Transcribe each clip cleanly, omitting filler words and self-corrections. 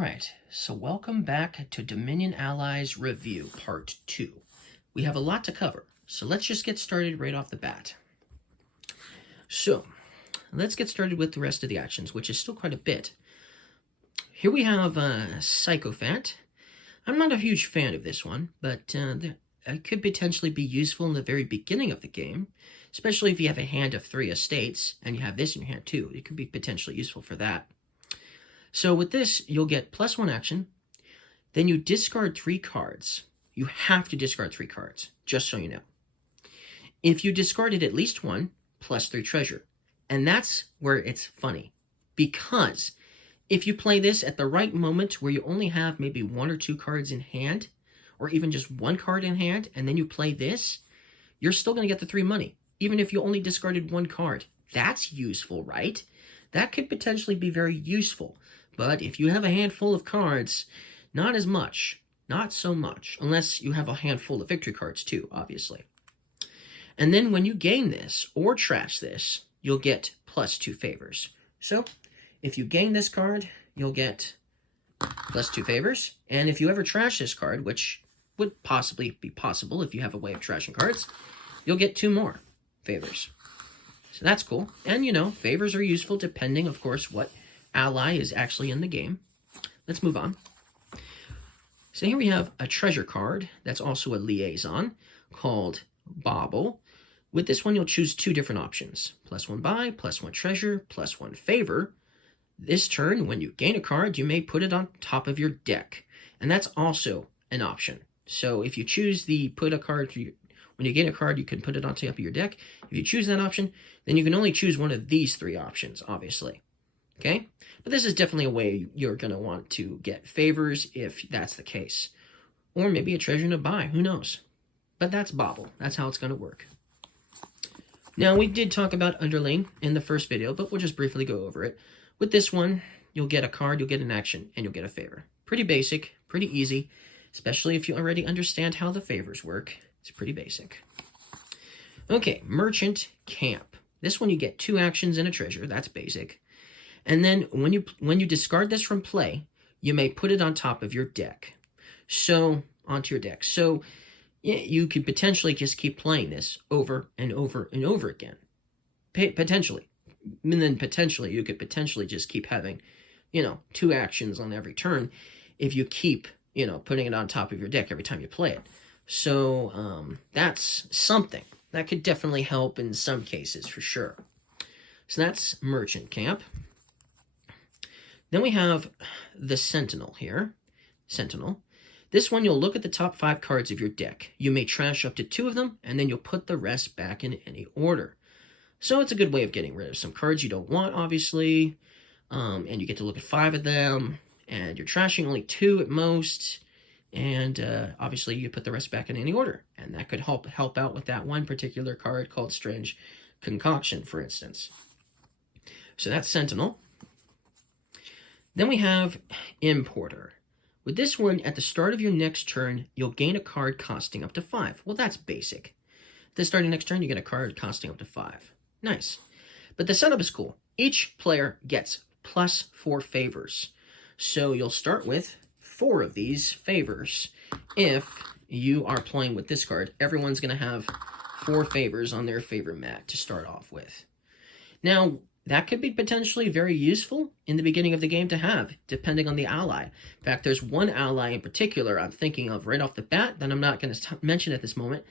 Alright, so welcome back to Dominion Allies Review Part 2. We have a lot to cover, so let's just get started right off the bat. So, let's get started with the rest of the actions, which is still quite a bit. Here we have Psychophat. I'm not a huge fan of this one, but it could potentially be useful in the very beginning of the game, especially if you have a hand of 3 estates, and you have this in your hand too. It could be potentially useful for that. So with this, you'll get +1 action, then you discard 3 cards. You have to discard 3 cards, just so you know. If you discarded at least 1, +3 treasure. And that's where it's funny, because if you play this at the right moment where you only have maybe 1 or 2 cards in hand, or even just 1 card in hand, and then you play this, you're still going to get the 3 money, even if you only discarded 1 card. That's useful, right? That could potentially be very useful. But if you have a handful of cards, not as much. Not so much. Unless you have a handful of victory cards too, obviously. And then when you gain this, or trash this, you'll get +2 favors. So, if you gain this card, you'll get +2 favors. And if you ever trash this card, which would possibly be possible if you have a way of trashing cards, you'll get 2 more favors. So that's cool. And, you know, favors are useful depending, of course, what ally is actually in the game. Let's move on. So here we have a treasure card that's also a liaison called Bauble. With this one, you'll choose 2 different options. +1 buy, +1 treasure, +1 favor. This turn, when you gain a card, you may put it on top of your deck. And that's also an option. So if you choose the put a card, when you gain a card, you can put it on top of your deck. If you choose that option, then you can only choose one of these 3 options, obviously. Okay? But this is definitely a way you're going to want to get favors if that's the case. Or maybe a treasure to buy, who knows? But that's Bauble. That's how it's going to work. Now, we did talk about Underling in the first video, but we'll just briefly go over it. With this one, you'll get a card, you'll get an action, and you'll get a favor. Pretty basic, pretty easy, especially if you already understand how the favors work. It's pretty basic. Okay, Merchant Camp. This one you get 2 actions and a treasure. That's basic. And then when you discard this from play, you may put it on top of your deck. So, onto your deck. So, yeah, you could potentially just keep playing this over and over and over again. Potentially. And then potentially, you could potentially just keep having, 2 actions on every turn if you keep, putting it on top of your deck every time you play it. So, that's something. That could definitely help in some cases, for sure. So that's Merchant Camp. Then we have the Sentinel here. Sentinel. This one, you'll look at the top 5 cards of your deck. You may trash up to 2 of them, and then you'll put the rest back in any order. So it's a good way of getting rid of some cards you don't want, obviously. And you get to look at 5 of them, and you're trashing only 2 at most. And obviously, you put the rest back in any order. And that could help out with that one particular card called Strange Concoction, for instance. So that's Sentinel. Then we have Importer. With this one, at the start of your next turn, you'll gain a card costing up to 5. Well, that's basic. At the start of your next turn, you get a card costing up to 5. Nice. But the setup is cool. Each player gets +4 favors. So you'll start with 4 of these favors. If you are playing with this card, everyone's going to have 4 favors on their favor mat to start off with. Now, that could be potentially very useful in the beginning of the game to have, depending on the ally. In fact, there's one ally in particular I'm thinking of right off the bat that I'm not going to mention at this moment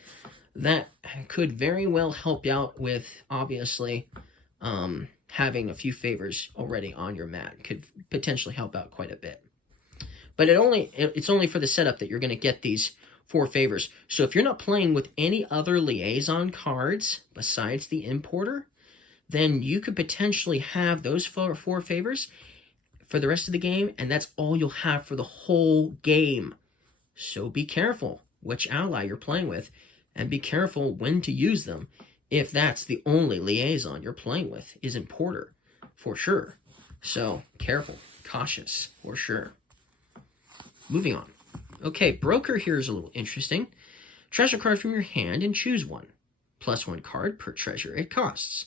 that could very well help you out with, obviously, having a few favors already on your mat. Could potentially help out quite a bit. But it's only for the setup that you're going to get these 4 favors. So if you're not playing with any other liaison cards besides the Importer, then you could potentially have those 4 favors for the rest of the game, and that's all you'll have for the whole game. So be careful which ally you're playing with, and be careful when to use them if that's the only liaison you're playing with, is Importer, for sure. So, careful, cautious, for sure. Moving on. Okay, Broker here is a little interesting. Treasure card from your hand and choose one. +1 card per treasure it costs.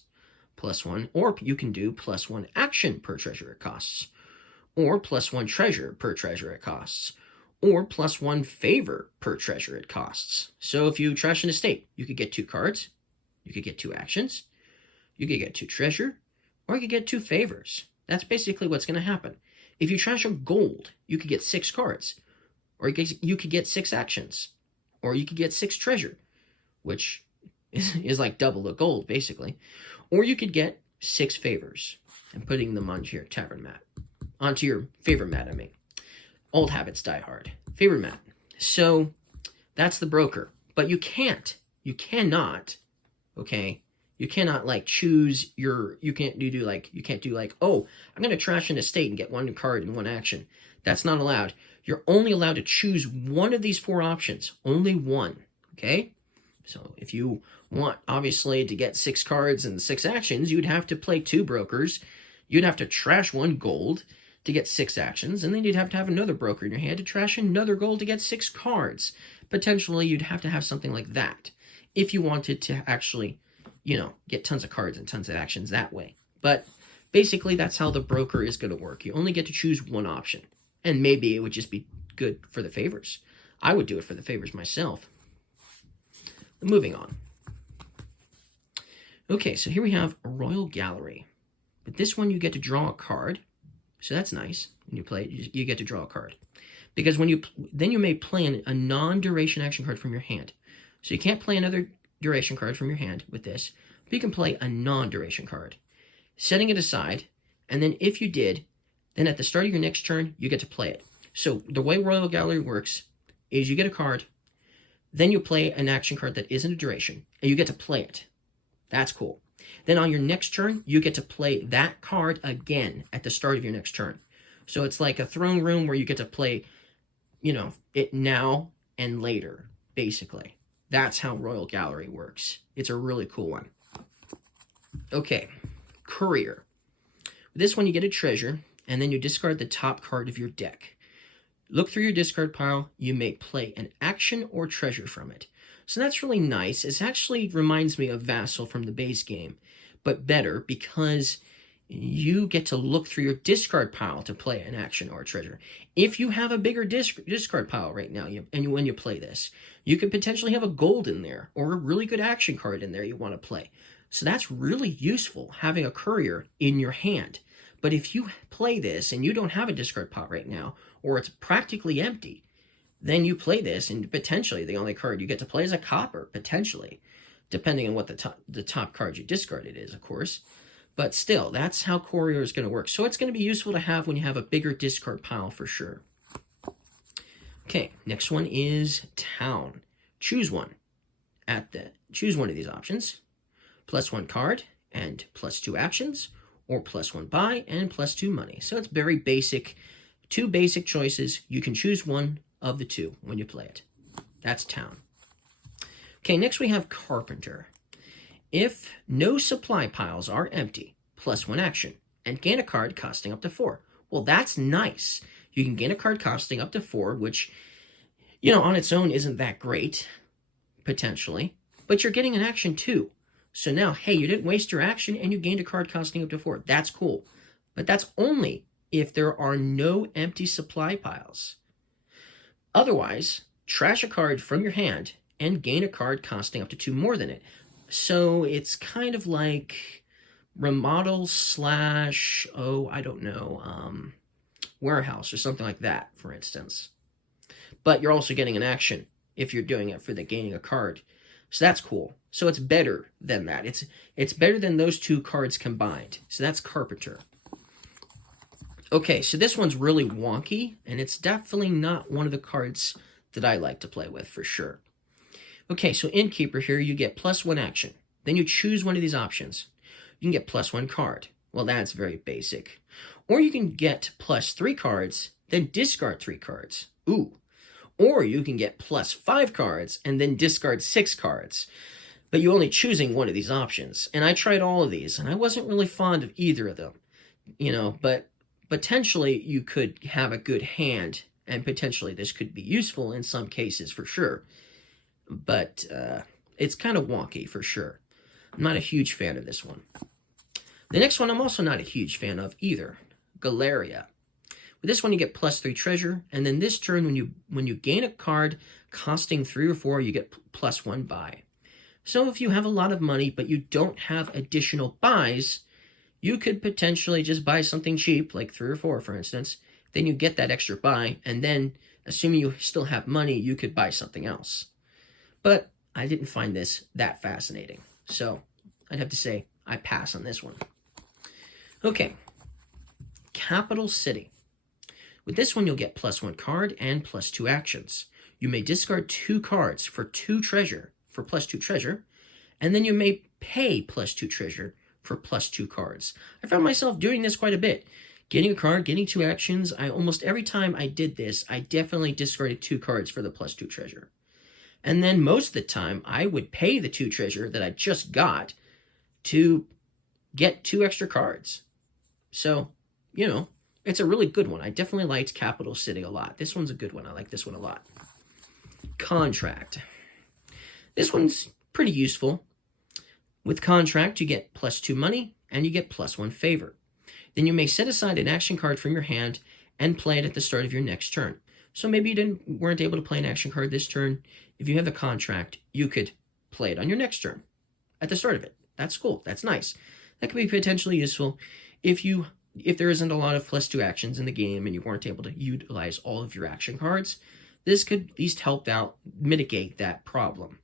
+1, or you can do +1 action per treasure it costs. or +1 treasure per treasure it costs, or +1 favor per treasure it costs. So if you trash an estate, you could get 2 cards, you could get 2 actions, you could get 2 treasure, or you could get 2 favors. That's basically what's going to happen. If you trash a gold, you could get 6 cards, or you could get 6 actions, or you could get 6 treasure, which is like double the gold, basically. Or you could get 6 favors. I'm putting them onto your tavern mat. Onto your favor mat, I mean. Old habits die hard. Favor mat. So that's the broker. But you cannot, okay? You cannot like choose your, you can't do like, oh, I'm going to trash an estate and get 1 card and 1 action. That's not allowed. You're only allowed to choose one of these 4 options. Only one, okay? So if you want, obviously, to get 6 cards and 6 actions, you'd have to play 2 brokers. You'd have to trash 1 gold to get 6 actions, and then you'd have to have another broker in your hand to trash another gold to get 6 cards. Potentially, you'd have to have something like that if you wanted to actually, get tons of cards and tons of actions that way. But basically, that's how the broker is going to work. You only get to choose one option, and maybe it would just be good for the favors. I would do it for the favors myself. Moving on. Okay, so here we have a Royal Gallery. But this one, you get to draw a card. So that's nice. When you play it, you get to draw a card. Because then you may play a non-duration action card from your hand. So you can't play another duration card from your hand with this, but you can play a non-duration card. Setting it aside, and then if you did, then at the start of your next turn, you get to play it. So the way Royal Gallery works is you get a card, then you play an action card that isn't a duration, and you get to play it. That's cool. Then on your next turn, you get to play that card again at the start of your next turn. So it's like a throne room where you get to play, it now and later, basically. That's how Royal Gallery works. It's a really cool one. Okay, Courier. With this one, you get a treasure, and then you discard the top card of your deck. Look through your discard pile. You may play an action or treasure from it. So that's really nice. It actually reminds me of Vassal from the base game, but better because you get to look through your discard pile to play an action or a treasure. If you have a bigger discard pile right now, when you play this, you could potentially have a gold in there or a really good action card in there you want to play. So that's really useful, having a Courier in your hand. But if you play this and you don't have a discard pile right now, or it's practically empty, then you play this, and potentially the only card you get to play is a copper, potentially, depending on what the top card you discarded is, of course. But still, that's how Courier is going to work. So it's going to be useful to have when you have a bigger discard pile for sure. Okay, next one is Town. Choose one. Choose one of these options. +1 card and +2 actions, or +1 buy and +2 money. So it's very basic. 2 basic choices. You can choose one of the 2 when you play it. That's Town. Okay, next we have Carpenter. If no supply piles are empty, +1 action, and gain a card costing up to 4. Well, that's nice. You can gain a card costing up to 4, which, on its own isn't that great, potentially, but you're getting an action too. So now, hey, you didn't waste your action and you gained a card costing up to 4. That's cool. But that's only if there are no empty supply piles. Otherwise, trash a card from your hand and gain a card costing up to 2 more than it. So it's kind of like remodel / warehouse or something like that, for instance. But you're also getting an action if you're doing it for the gaining a card. So that's cool. So it's better than that. It's better than those 2 cards combined. So that's Carpenter. Okay, so this one's really wonky, and it's definitely not one of the cards that I like to play with for sure. Okay, so Innkeeper here, you get +1 action. Then you choose one of these options. You can get +1 card. Well, that's very basic. Or you can get +3 cards, then discard 3 cards. Ooh. Or you can get +5 cards and then discard 6 cards. But you're only choosing one of these options. And I tried all of these, and I wasn't really fond of either of them. But potentially you could have a good hand, and potentially this could be useful in some cases for sure. But it's kind of wonky for sure. I'm not a huge fan of this one. The next one I'm also not a huge fan of either. Galeria. With this one, you get +3 treasure, and then this turn, when you gain a card costing 3 or 4, you get +1 buy. So if you have a lot of money, but you don't have additional buys, you could potentially just buy something cheap, like 3 or 4, for instance. Then you get that extra buy, and then, assuming you still have money, you could buy something else. But I didn't find this that fascinating. So I'd have to say I pass on this one. Okay, Capital City. With this one, you'll get +1 card and +2 actions. You may discard 2 cards for +2 treasure, and then you may pay +2 treasure for +2 cards. I found myself doing this quite a bit. Getting a card, getting 2 actions. Almost every time I did this, I definitely discarded 2 cards for the +2 treasure. And then most of the time, I would pay the 2 treasure that I just got to get 2 extra cards. So, you know, it's a really good one. I definitely liked Capital City a lot. This one's a good one. I like this one a lot. Contract. This one's pretty useful. With Contract, you get +2 money, and you get +1 favor. Then you may set aside an action card from your hand and play it at the start of your next turn. So maybe you weren't able to play an action card this turn. If you have the Contract, you could play it on your next turn at the start of it. That's cool. That's nice. That could be potentially useful if there isn't a lot of +2 actions in the game and you weren't able to utilize all of your action cards. This could at least help out mitigate that problem.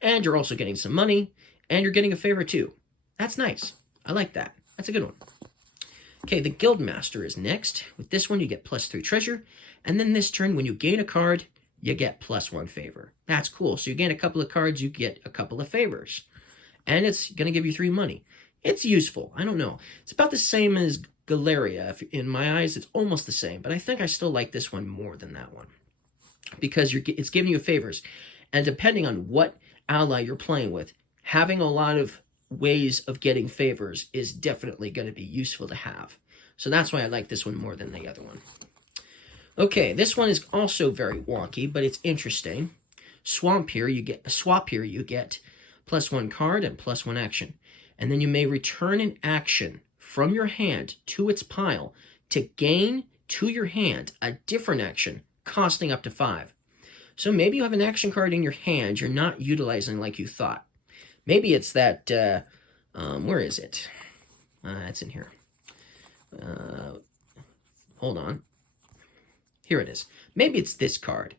And you're also getting some money, and you're getting a favor too. That's nice. I like that. That's a good one. Okay, the Guildmaster is next. With this one, you get +3 treasure, and then this turn, when you gain a card, you get +1 favor. That's cool. So you gain a couple of cards, you get a couple of favors. And it's going to give you 3 money. It's useful. I don't know. It's about the same as Galeria. In my eyes, it's almost the same, but I think I still like this one more than that one. Because it's giving you favors. And depending on what ally you're playing with, having a lot of ways of getting favors is definitely going to be useful to have. So that's why I like this one more than the other one. Okay, this one is also very wonky, but it's interesting. Swap here, you get +1 card and +1 action. And then you may return an action from your hand to its pile to gain to your hand a different action costing up to 5. So maybe you have an action card in your hand you're not utilizing like you thought. Maybe it's that, where is it? It's in here. Hold on. Here it is. Maybe it's this card.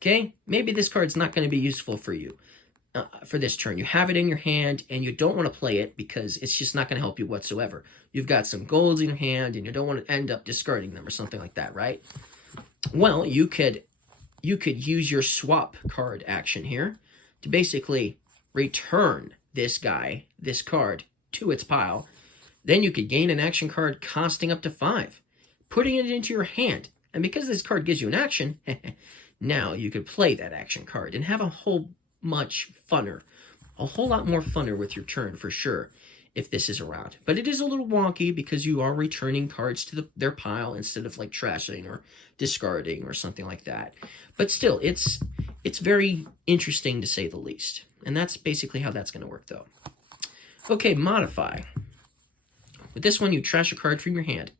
Okay? Maybe this card's not going to be useful for you for this turn. You have it in your hand, and you don't want to play it because it's just not going to help you whatsoever. You've got some golds in your hand, and you don't want to end up discarding them or something like that, right? Well, you could use your swap card action here to basically return this card to its pile. Then you could gain an action card costing up to 5, putting it into your hand. And because this card gives you an action, now you could play that action card and have a whole lot more funner with your turn for sure if this is around. But it is a little wonky because you are returning cards to their pile instead of like trashing or discarding or something like that. But still, it's very interesting to say the least. And that's basically how that's going to work though. Okay, modify. With this one, you trash a card from your hand.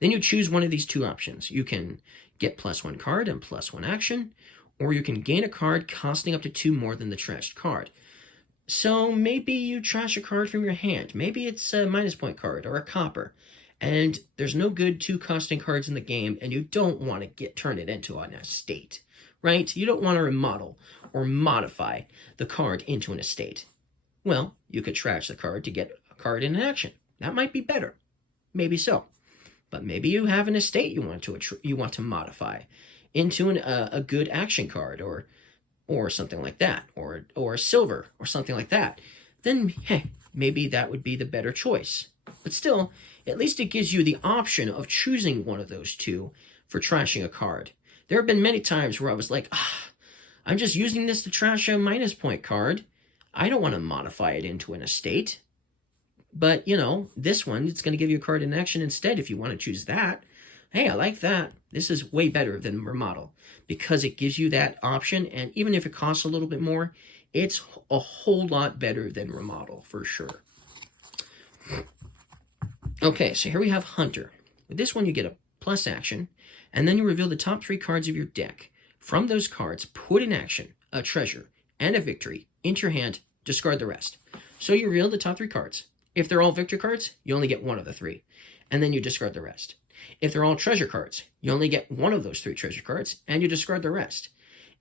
Then you choose one of these 2 options. You can get +1 card and +1 action, or you can gain a card costing up to 2 more than the trashed card. So maybe you trash a card from your hand. Maybe it's a -point card or a copper, and there's no good 2 costing cards in the game, and you don't want to turn it into an estate, right? You don't want to remodel or modify the card into an estate. Well, you could trash the card to get a card in action. That might be better. Maybe so. But maybe you have an estate you want to modify into a good action card or something like that, or a silver or something like that. Then hey, maybe that would be the better choice. But still, at least it gives you the option of choosing one of those 2 for trashing a card. There have been many times where I was like, I'm just using this to trash a -point card. I don't want to modify it into an estate. But, you know, this one, it's going to give you a card in action instead if you want to choose that. Hey, I like that. This is way better than remodel because it gives you that option. And even if it costs a little bit more, it's a whole lot better than remodel for sure. Okay, so here we have Hunter. With this one, you get plus action, and then you reveal the top 3 cards of your deck. From those cards, put in action a treasure and a victory into your hand, discard the rest. So you reveal the top 3 cards. If they're all victory cards, you only get one of the 3, and then you discard the rest. If they're all treasure cards, you only get one of those 3 treasure cards, and you discard the rest.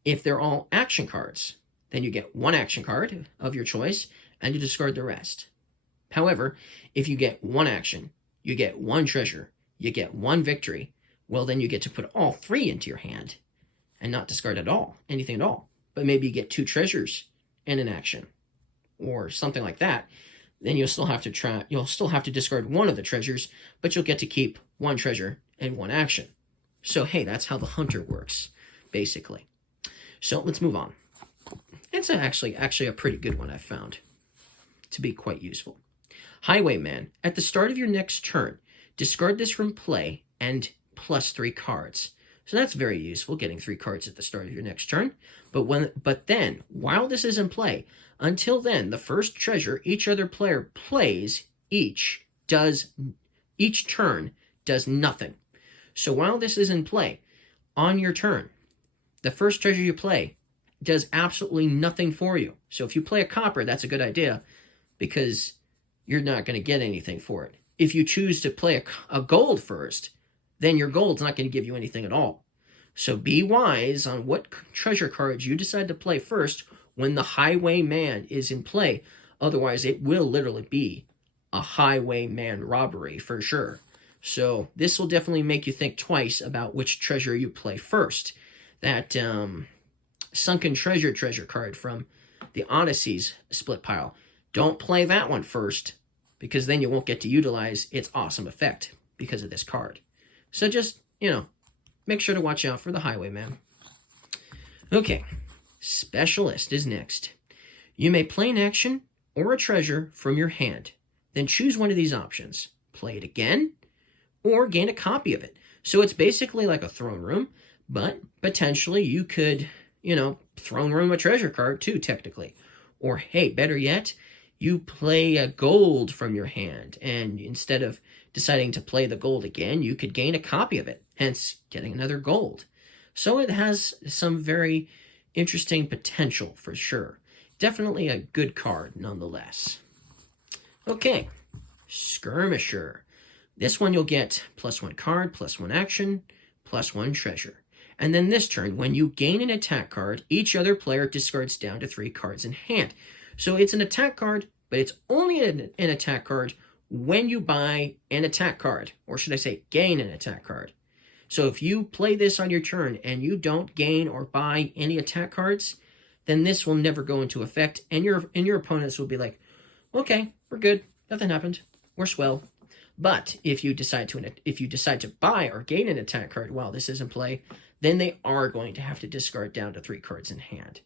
If they're all action cards, then you get one action card of your choice, and you discard the rest. However, if you get one action, you get one treasure, you get one victory, well, then you get to put all 3 into your hand and not discard at all, anything at all. But maybe you get 2 treasures and an action, or something like that. Then you'll still have to discard one of the treasures, but you'll get to keep one treasure and one action. So hey, that's how the hunter works, basically. So let's move on. It's actually a pretty good one I've found to be quite useful. Highwayman. At the start of your next turn, discard this from play and plus 3 cards. So that's very useful, getting 3 cards at the start of your next turn. But then, while this is in play, until then, the first treasure each other player plays each turn does nothing. So while this is in play, on your turn, the first treasure you play does absolutely nothing for you. So if you play a copper, that's a good idea, because you're not going to get anything for it. If you choose to play a gold first, then your gold's not going to give you anything at all. So be wise on what treasure cards you decide to play first when the Highwayman is in play. Otherwise, it will literally be a Highwayman robbery for sure. So this will definitely make you think twice about which treasure you play first. That Sunken Treasure card from the Odyssey's split pile. Don't play that one first, because then you won't get to utilize its awesome effect because of this card. So just, make sure to watch out for the Highwayman. Okay, Specialist is next. You may play an action or a treasure from your hand. Then choose one of these options. Play it again, or gain a copy of it. So it's basically like a throne room, but potentially you could, throne room a treasure card too, technically. Or, hey, better yet, you play a gold from your hand, and instead of deciding to play the gold again, you could gain a copy of it, hence getting another gold. So it has some very interesting potential for sure. Definitely a good card nonetheless. Okay, Skirmisher. This one you'll get +1 card, +1 action, +1 treasure. And then this turn, when you gain an attack card, each other player discards down to 3 cards in hand. So it's an attack card, but it's only an attack card when you buy an attack card. Or should I say, gain an attack card. So if you play this on your turn and you don't gain or buy any attack cards, then this will never go into effect. And your opponents will be like, okay, we're good. Nothing happened. We're swell. But if you decide to buy or gain an attack card while this is in play, then they are going to have to discard down to 3 cards in hand.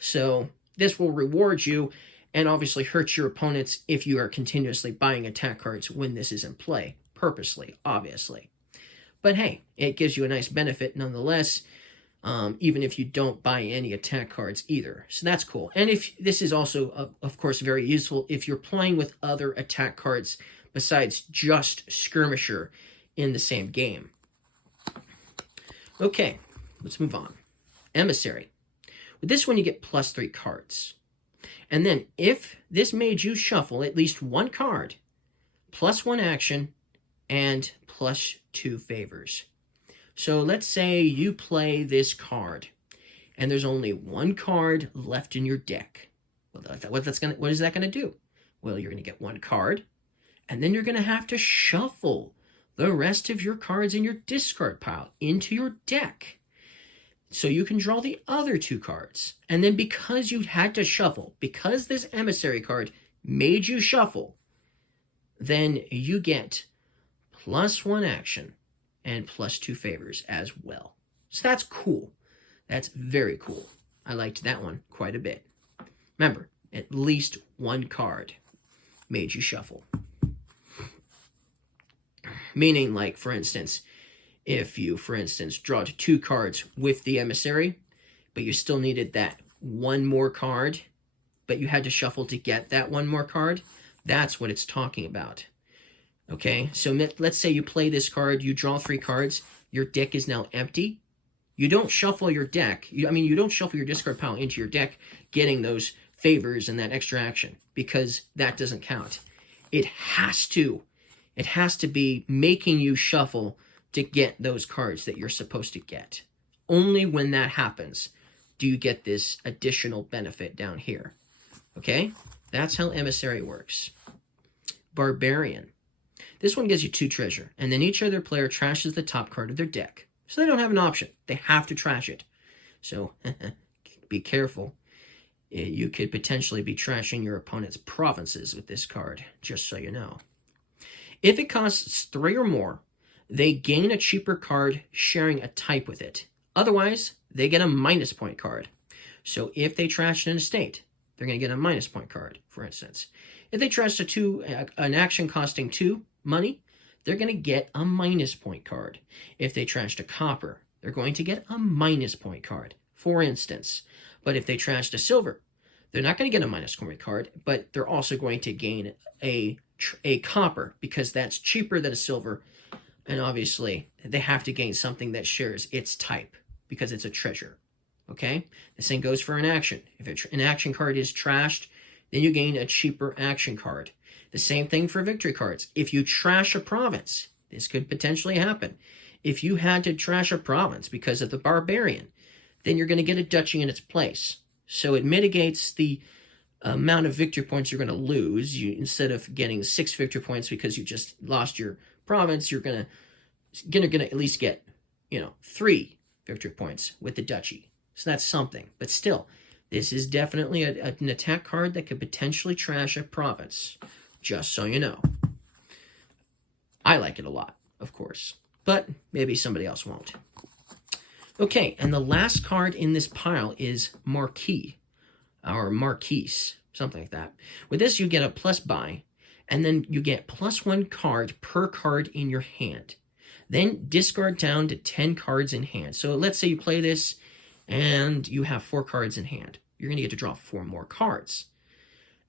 So this will reward you and obviously hurt your opponents if you are continuously buying attack cards when this is in play, purposely, obviously. But hey, it gives you a nice benefit nonetheless, even if you don't buy any attack cards either. So that's cool. And if this is also, of course, very useful if you're playing with other attack cards besides just Skirmisher in the same game. Okay, let's move on. Emissary. With this one, you get +3 cards. And then if this made you shuffle at least 1 card, +1 action, and +2 favors. So let's say you play this card, and there's only 1 card left in your deck. Well, what is that going to do? Well, you're going to get 1 card, and then you're going to have to shuffle the rest of your cards in your discard pile into your deck, so you can draw the other 2 cards. And then because you had to shuffle, because this Emissary card made you shuffle, then you get +1 action and +2 favors as well. So that's cool. That's very cool. I liked that one quite a bit. Remember, at least 1 card made you shuffle. Meaning, like, for instance, if you, draw 2 cards with the Emissary, but you still needed that 1 more card, but you had to shuffle to get that 1 more card, that's what it's talking about. Okay, so let's say you play this card, you draw 3 cards, your deck is now empty. You don't shuffle your deck. You don't shuffle your discard pile into your deck, getting those favors and that extra action, because that doesn't count. It has to be making you shuffle to get those cards that you're supposed to get. Only when that happens do you get this additional benefit down here. Okay? That's how Emissary works. Barbarian. This one gives you 2 treasure, and then each other player trashes the top card of their deck. So they don't have an option. They have to trash it. So be careful. You could potentially be trashing your opponent's provinces with this card, just so you know. If it costs 3 or more, they gain a cheaper card sharing a type with it. Otherwise, they get a minus point card. So if they trash an estate, they're going to get a minus point card, for instance. If they trash an action costing 2 money, they're going to get a minus point card. If they trashed a copper, they're going to get a minus point card, for instance. But if they trashed a silver, they're not going to get a minus point card, but they're also going to gain a copper, because that's cheaper than a silver. And obviously, they have to gain something that shares its type, because it's a treasure. Okay? The same goes for an action. If an action card is trashed, then you gain a cheaper action card. The same thing for victory cards. If you trash a province, this could potentially happen. If you had to trash a province because of the Barbarian, then you're going to get a duchy in its place. So it mitigates the amount of victory points you're going to lose. Instead of getting 6 victory points because you just lost your province, you're going to at least get 3 victory points with the duchy. So that's something. But still, this is definitely an attack card that could potentially trash a province. Just so you know. I like it a lot, of course. But maybe somebody else won't. Okay, and the last card in this pile is Marquee. Or Marquise, something like that. With this, you get a plus buy, and then you get +1 card per card in your hand. Then discard down to 10 cards in hand. So let's say you play this, and you have 4 cards in hand. You're going to get to draw 4 more cards.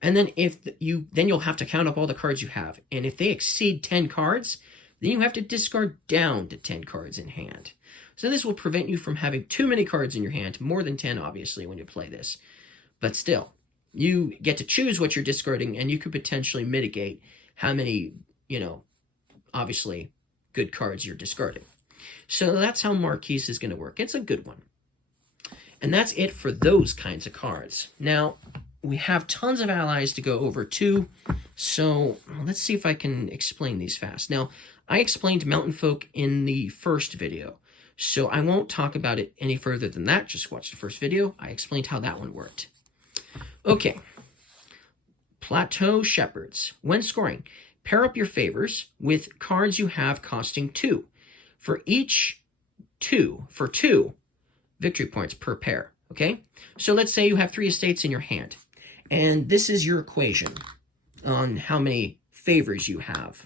And then you'll have to count up all the cards you have. And if they exceed 10 cards, then you have to discard down to 10 cards in hand. So this will prevent you from having too many cards in your hand, more than 10, obviously, when you play this. But still, you get to choose what you're discarding, and you could potentially mitigate how many, obviously, good cards you're discarding. So that's how Marquise is going to work. It's a good one. And that's it for those kinds of cards. Now, we have tons of allies to go over too, so let's see if I can explain these fast. Now, I explained Mountain Folk in the first video, so I won't talk about it any further than that. Just watch the first video. I explained how that one worked. Okay. Plateau Shepherds. When scoring, pair up your favors with cards you have costing 2. For 2 victory points per pair. Okay? So let's say you have 3 estates in your hand. And this is your equation on how many favors you have.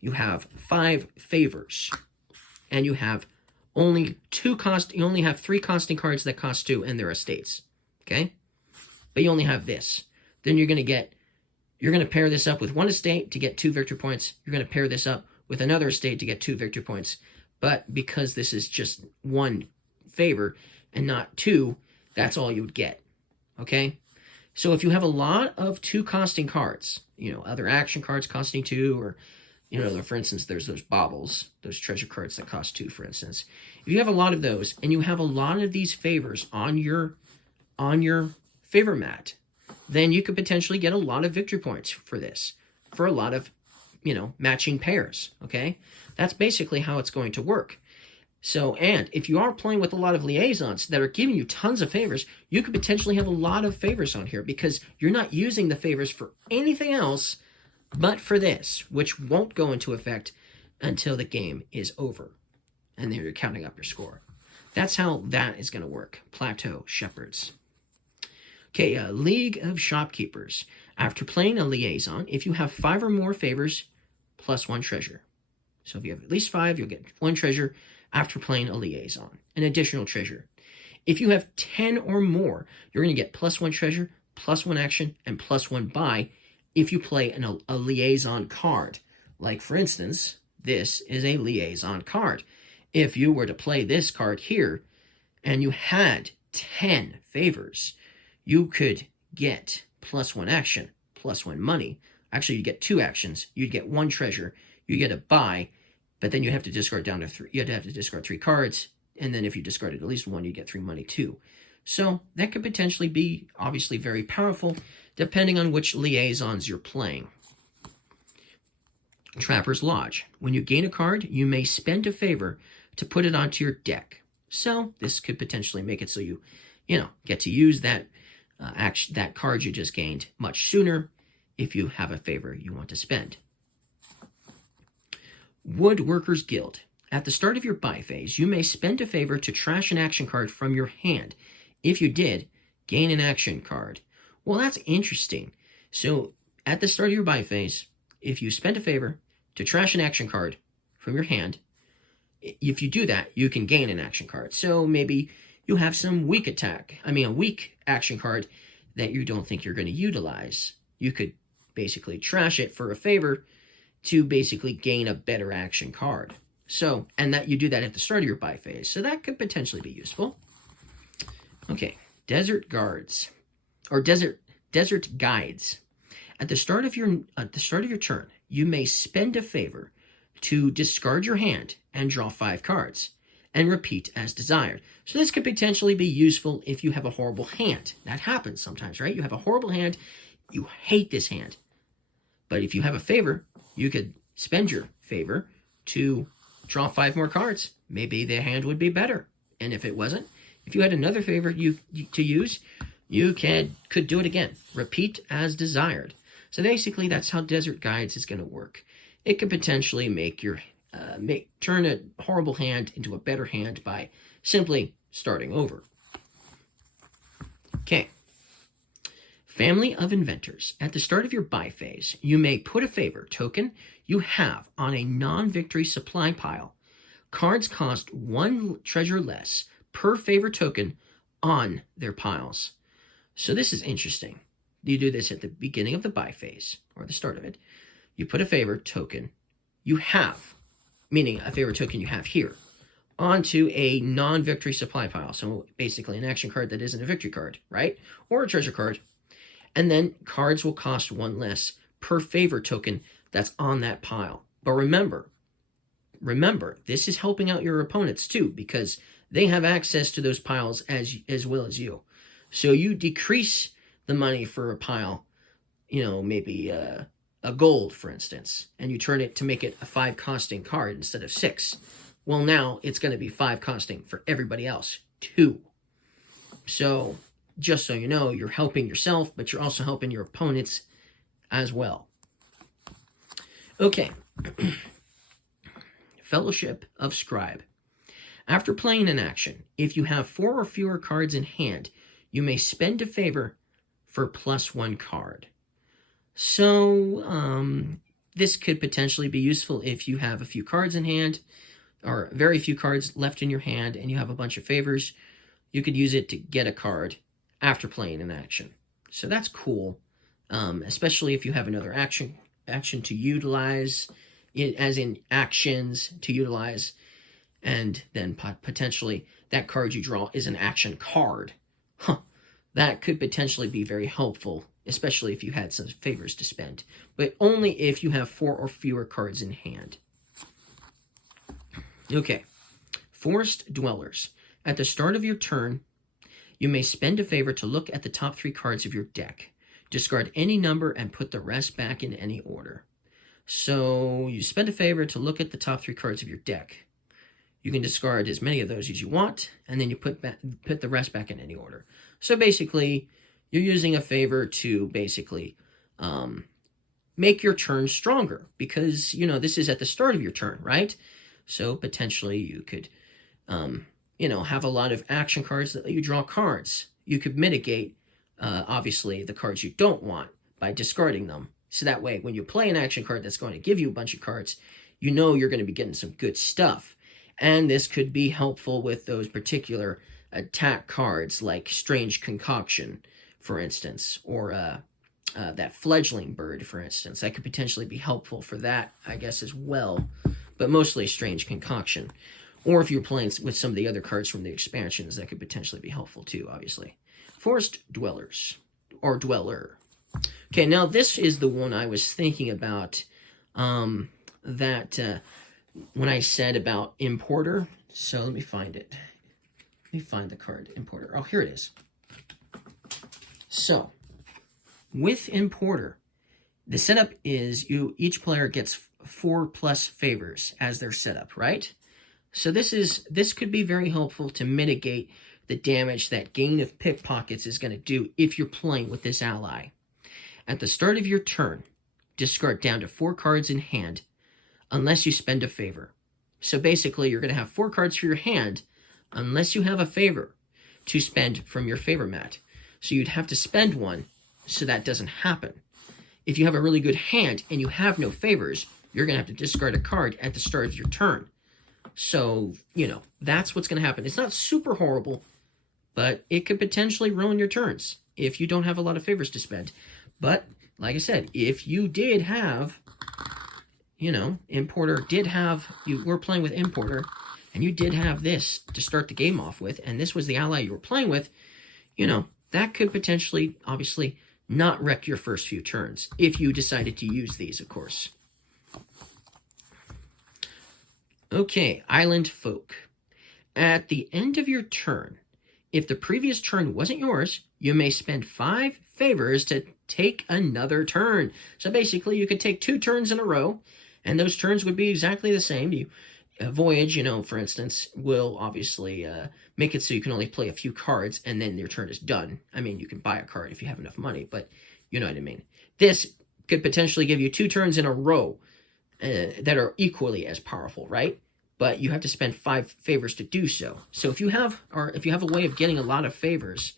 You have 5 favors. And you have only 3 costing cards that cost 2, and they're estates. Okay? But you only have this. Then you're going to pair this up with 1 estate to get 2 victory points. You're going to pair this up with another estate to get 2 victory points. But because this is just 1 favor and not 2, that's all you would get. Okay? So if you have a lot of 2 costing cards, other action cards costing 2, or, for instance, there's those baubles, those treasure cards that cost 2, for instance. If you have a lot of those, and you have a lot of these favors on your favor mat, then you could potentially get a lot of victory points for this, for a lot of, matching pairs, okay? That's basically how it's going to work. So, and if you are playing with a lot of liaisons that are giving you tons of favors, you could potentially have a lot of favors on here, because you're not using the favors for anything else but for this, which won't go into effect until the game is over, and then you're counting up your score. That's how that is going to work. Plateau Shepherds. Okay, League of Shopkeepers. After playing a liaison, if you have 5 or more favors, +1 treasure. So if you have at least 5, you'll get 1 treasure after playing a liaison, an additional treasure. If you have 10 or more, you're going to get +1 treasure, +1 action, and +1 buy if you play a liaison card. Like, for instance, this is a liaison card. If you were to play this card here, and you had 10 favors, you could get +1 action, +1 money. Actually, you get 2 actions. You'd get 1 treasure. You get a buy, but then you have to discard down to 3. You'd have to discard 3 cards, and then if you discarded at least 1, you get 3 money too. So that could potentially be obviously very powerful, depending on which liaisons you're playing. Trapper's Lodge. When you gain a card, you may spend a favor to put it onto your deck. So this could potentially make it so you get to use that that card you just gained much sooner if you have a favor you want to spend. Woodworkers Guild. At the start of your buy phase, you may spend a favor to trash an action card from your hand. If you did, gain an action card. Well, that's interesting. So at the start of your buy phase, if you spend a favor to trash an action card from your hand, if you do that, you can gain an action card. So maybe you have some weak a weak action card that you don't think you're going to utilize. You could basically trash it for a favor to basically gain a better action card. So, and that you do that at the start of your buy phase. So that could potentially be useful. Okay, Desert Guards or Desert Guides. At the start of your turn, you may spend a favor to discard your hand and draw 5 cards, and repeat as desired. So this could potentially be useful if you have a horrible hand. That happens sometimes, right? You have a horrible hand, you hate this hand. But if you have a favor, you could spend your favor to draw 5 more cards. Maybe the hand would be better. And if it wasn't, if you had another favor to use, you could do it again. Repeat as desired. So basically, that's how Desert Guides is going to work. It could potentially make your turn a horrible hand into a better hand by simply starting over. Okay. Family of Inventors. At the start of your buy phase, you may put a favor token you have on a non-victory supply pile. Cards cost 1 treasure less per favor token on their piles. So this is interesting. You do this at the beginning of the buy phase, or the start of it. You put a favor token you have, meaning a favor token you have here, onto a non-victory supply pile. So basically an action card that isn't a victory card, right? Or a treasure card. And then cards will cost 1 less per favor token that's on that pile. But remember, this is helping out your opponents too, because they have access to those piles as well as you. So you decrease the money for a pile, maybe a gold, for instance, and you turn it to make it a 5 costing card instead of 6. Well, now it's going to be 5 costing for everybody else too. So just so you know, you're helping yourself, but you're also helping your opponents as well. Okay. Fellowship of Scribe. After playing an action, if you have 4 or fewer cards in hand, you may spend a favor for +1 card. So, this could potentially be useful if you have a few cards in hand, or very few cards left in your hand, and you have a bunch of favors. You could use it to get a card after playing an action. So that's cool, especially if you have another action to utilize, as in actions to utilize, and then potentially that card you draw is an action card. That could potentially be very helpful, especially if you had some favors to spend, but only if you have 4 or fewer cards in hand. Okay, Forest Dwellers. At the start of your turn, you may spend a favor to look at the top 3 cards of your deck. Discard any number and put the rest back in any order. So you spend a favor to look at the top 3 cards of your deck. You can discard as many of those as you want, and then you put the rest back in any order. So basically, you're using a favor to basically make your turn stronger, because, this is at the start of your turn, right? So potentially you could, have a lot of action cards that let you draw cards. You could mitigate, obviously, the cards you don't want by discarding them. So that way, when you play an action card that's going to give you a bunch of cards, you're going to be getting some good stuff. And this could be helpful with those particular attack cards like Strange Concoction, for instance, or that fledgling bird, for instance. That could potentially be helpful for that, I guess, as well, but mostly a strange concoction. Or if you're playing with some of the other cards from the expansions, that could potentially be helpful too, obviously. Forest Dwellers, or Dweller. Okay, now this is the one I was thinking about, when I said about Importer. So let me find it. Let me find the card, Importer. Oh, here it is. So, with Importer, the setup is each player gets 4+ favors as their setup, right? So this could be very helpful to mitigate the damage that Gain of Pickpockets is going to do if you're playing with this ally. At the start of your turn, discard down to 4 cards in hand, unless you spend a favor. So basically, you're going to have 4 cards for your hand, unless you have a favor to spend from your favor mat. So you'd have to spend one, so that doesn't happen. If you have a really good hand and you have no favors, you're going to have to discard a card at the start of your turn. So, that's what's going to happen. It's not super horrible, but it could potentially ruin your turns if you don't have a lot of favors to spend. But, like I said, if you did have, Importer you were playing with Importer, and you did have this to start the game off with, and this was the ally you were playing with, that could potentially, obviously, not wreck your first few turns, if you decided to use these, of course. Okay, Island Folk. At the end of your turn, if the previous turn wasn't yours, you may spend 5 favors to take another turn. So basically, you could take 2 turns in a row, and those turns would be exactly the same. A voyage, for instance, will obviously make it so you can only play a few cards, and then your turn is done. I mean, you can buy a card if you have enough money, but you know what I mean. This could potentially give you 2 turns in a row that are equally as powerful, right? But you have to spend 5 favors to do so. So if you have a way of getting a lot of favors,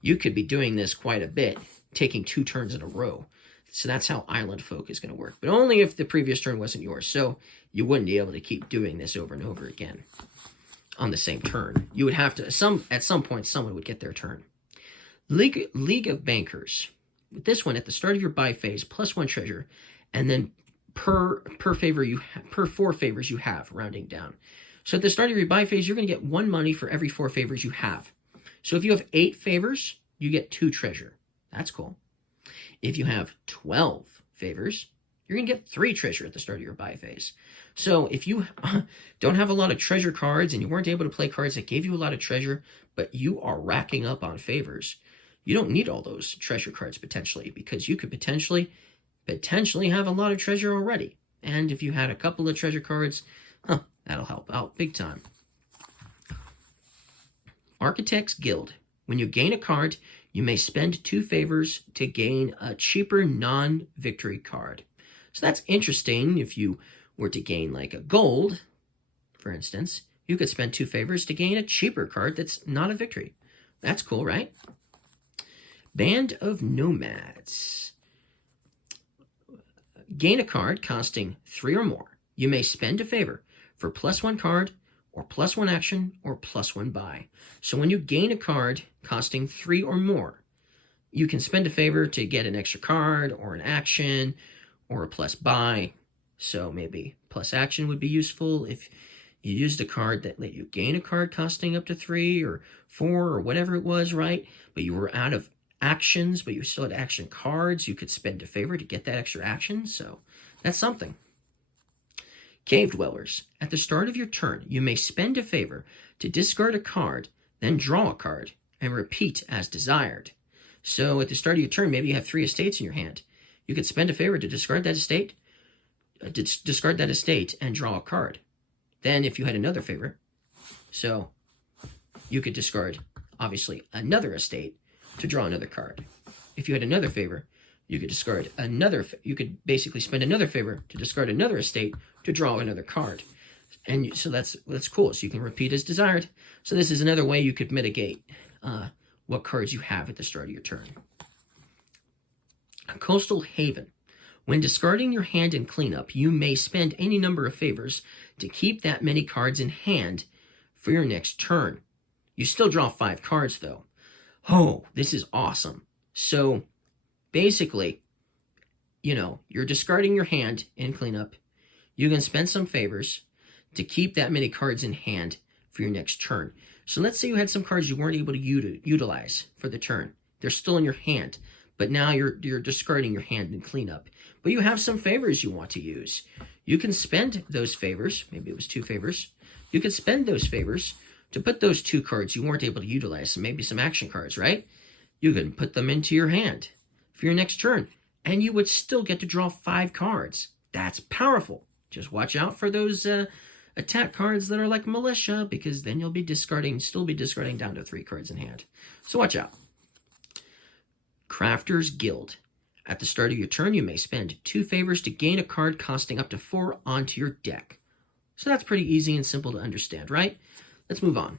you could be doing this quite a bit, taking 2 turns in a row. So that's how Island Folk is going to work. But only if the previous turn wasn't yours. So you wouldn't be able to keep doing this over and over again on the same turn. You would have to, at some point, someone would get their turn. League of Bankers. With this one, at the start of your buy phase, +1 treasure, and then per 4 favors you have, rounding down. So at the start of your buy phase, you're going to get 1 money for every 4 favors you have. So if you have 8 favors, you get 2 treasure. That's cool. If you have 12 favors, you're going to get 3 treasure at the start of your buy phase. So if you don't have a lot of treasure cards and you weren't able to play cards that gave you a lot of treasure, but you are racking up on favors, you don't need all those treasure cards potentially, because you could potentially have a lot of treasure already. And if you had a couple of treasure cards, that'll help out big time. Architect's Guild. When you gain a card, you may spend 2 favors to gain a cheaper non-victory card. So that's interesting. If you were to gain like a gold, for instance, you could spend 2 favors to gain a cheaper card that's not a victory. That's cool, right? Band of Nomads. Gain a card costing 3 or more. You may spend a favor for +1 card, or +1 action, or +1 buy. So when you gain a card costing 3 or more, you can spend a favor to get an extra card, or an action, or a plus buy. So maybe plus action would be useful if you used a card that let you gain a card costing up to 3 or 4 or whatever it was, right? But you were out of actions, but you still had action cards. You could spend a favor to get that extra action. So that's something. Cave Dwellers. At the start of your turn, you may spend a favor to discard a card, then draw a card, and repeat as desired. So at the start of your turn, maybe you have 3 estates in your hand. You could spend a favor to discard that estate, and draw a card. Then if you had another favor, so you could discard, obviously, another estate to draw another card. If you had another favor, you could discard you could basically spend another favor to discard another estate to draw another card. And so that's cool. So you can repeat as desired. So this is another way you could mitigate what cards you have at the start of your turn. Coastal Haven. When discarding your hand in cleanup, you may spend any number of favors to keep that many cards in hand for your next turn. You still draw 5 cards, though. Oh, this is awesome. So basically, you're discarding your hand in cleanup. You can spend some favors to keep that many cards in hand for your next turn. So let's say you had some cards you weren't able to utilize for the turn. They're still in your hand, but now you're discarding your hand in cleanup. But you have some favors you want to use. You can spend those favors, maybe it was 2 favors. You could spend those favors to put those 2 cards you weren't able to utilize, maybe some action cards, right? You can put them into your hand for your next turn, and you would still get to draw 5 cards. That's powerful. Just watch out for those attack cards that are like militia, because then you'll be still be discarding down to 3 cards in hand. So watch out. Crafter's Guild. At the start of your turn, you may spend 2 favors to gain a card costing up to 4 onto your deck. So that's pretty easy and simple to understand, right? Let's move on.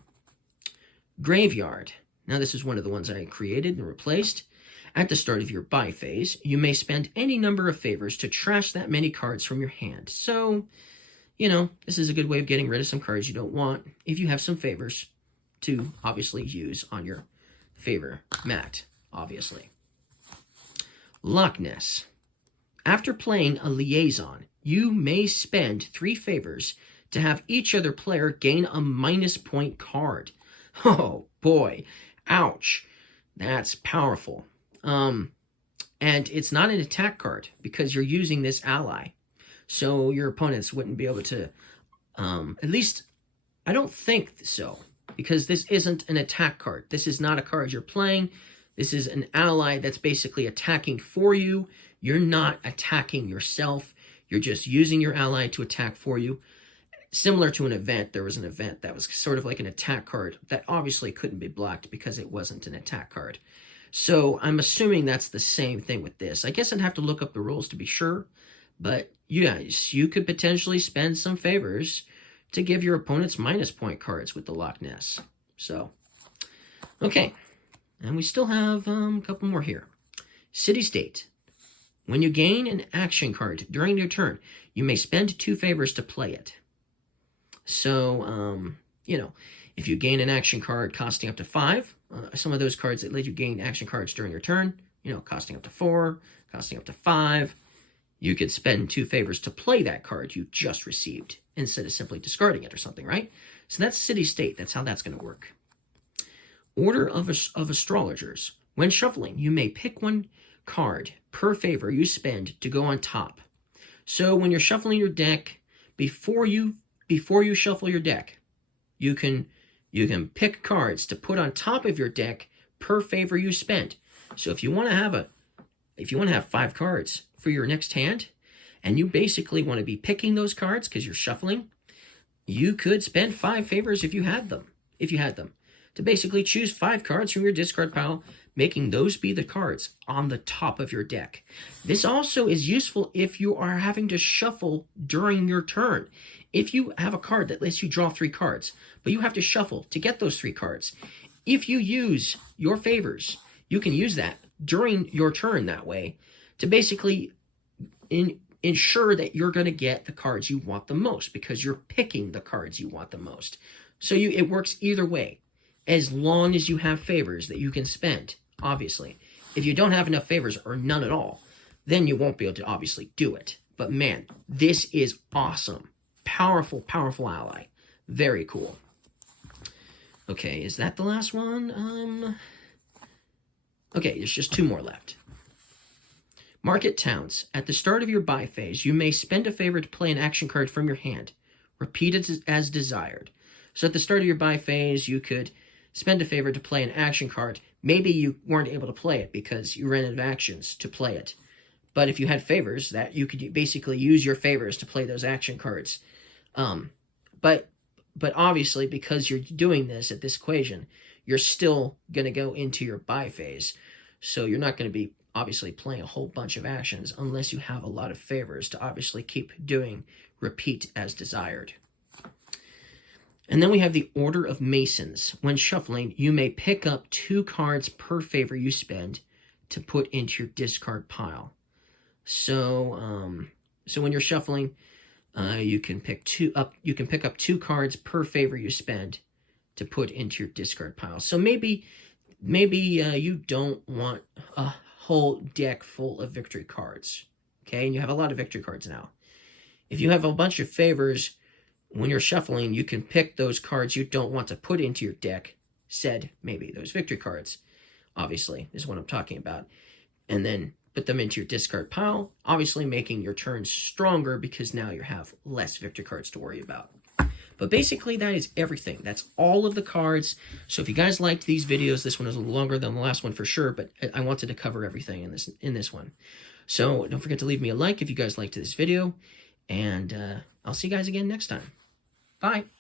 Graveyard. Now this is one of the ones I created and replaced. At the start of your buy phase, you may spend any number of favors to trash that many cards from your hand. So, this is a good way of getting rid of some cards you don't want if you have some favors to obviously use on your favor mat, obviously. Loch Ness. After playing a liaison, you may spend 3 favors to have each other player gain a -point card. Oh boy, ouch. That's powerful. And it's not an attack card because you're using this ally. So your opponents wouldn't be able to, at least, I don't think so, because this isn't an attack card. This is not a card you're playing. This is an ally that's basically attacking for you. You're not attacking yourself. You're just using your ally to attack for you. Similar to an event, there was an event that was sort of like an attack card that obviously couldn't be blocked because it wasn't an attack card. So I'm assuming that's the same thing with this. I guess I'd have to look up the rules to be sure. But you guys, you could potentially spend some favors to give your opponents -point cards with the Loch Ness. So, okay. And we still have a couple more here. City-State. When you gain an action card during your turn, you may spend 2 favors to play it. So, if you gain an action card costing up to 5, some of those cards that let you gain action cards during your turn, costing up to 4, costing up to 5, you could spend 2 favors to play that card you just received instead of simply discarding it or something, right? So that's City-State. That's how that's going to work. Order of Astrologers. When shuffling, you may pick 1 card per favor you spend to go on top. So when you're shuffling your deck, before you shuffle your deck, you can pick cards to put on top of your deck per favor you spend. So if you want to have 5 cards for your next hand, and you basically want to be picking those cards because you're shuffling, you could spend 5 favors if you had them, to basically choose 5 cards from your discard pile, making those be the cards on the top of your deck. This also is useful if you are having to shuffle during your turn. If you have a card that lets you draw 3 cards, but you have to shuffle to get those 3 cards, if you use your favors, you can use that during your turn that way to basically ensure that you're going to get the cards you want the most because you're picking the cards you want the most. So it works either way, as long as you have favors that you can spend, obviously. If you don't have enough favors or none at all, then you won't be able to obviously do it. But man, this is awesome. Powerful, powerful ally. Very cool. Okay, is that the last one? Okay, there's just 2 more left. Market Towns. At the start of your buy phase, you may spend a favor to play an action card from your hand. Repeat it as desired. So at the start of your buy phase, you could spend a favor to play an action card. Maybe you weren't able to play it because you ran out of actions to play it. But if you had favors, that you could basically use your favors to play those action cards. But obviously, because you're doing this at this equation, you're still going to go into your buy phase. So you're not going to be obviously playing a whole bunch of actions unless you have a lot of favors to obviously keep doing repeat as desired. And then we have the Order of Masons. When shuffling, you may pick up 2 cards per favor you spend to put into your discard pile. So when you're shuffling, you can pick up 2 cards per favor you spend to put into your discard pile. So maybe you don't want a whole deck full of victory cards. Okay, and you have a lot of victory cards now. If you have a bunch of favors, when you're shuffling, you can pick those cards you don't want to put into your deck, said maybe those victory cards, obviously, is what I'm talking about. And then put them into your discard pile, obviously making your turns stronger because now you have less victory cards to worry about. But basically, that is everything. That's all of the cards. So if you guys liked these videos, this one is a little longer than the last one for sure, but I wanted to cover everything in this one. So don't forget to leave me a like if you guys liked this video, and I'll see you guys again next time. Bye.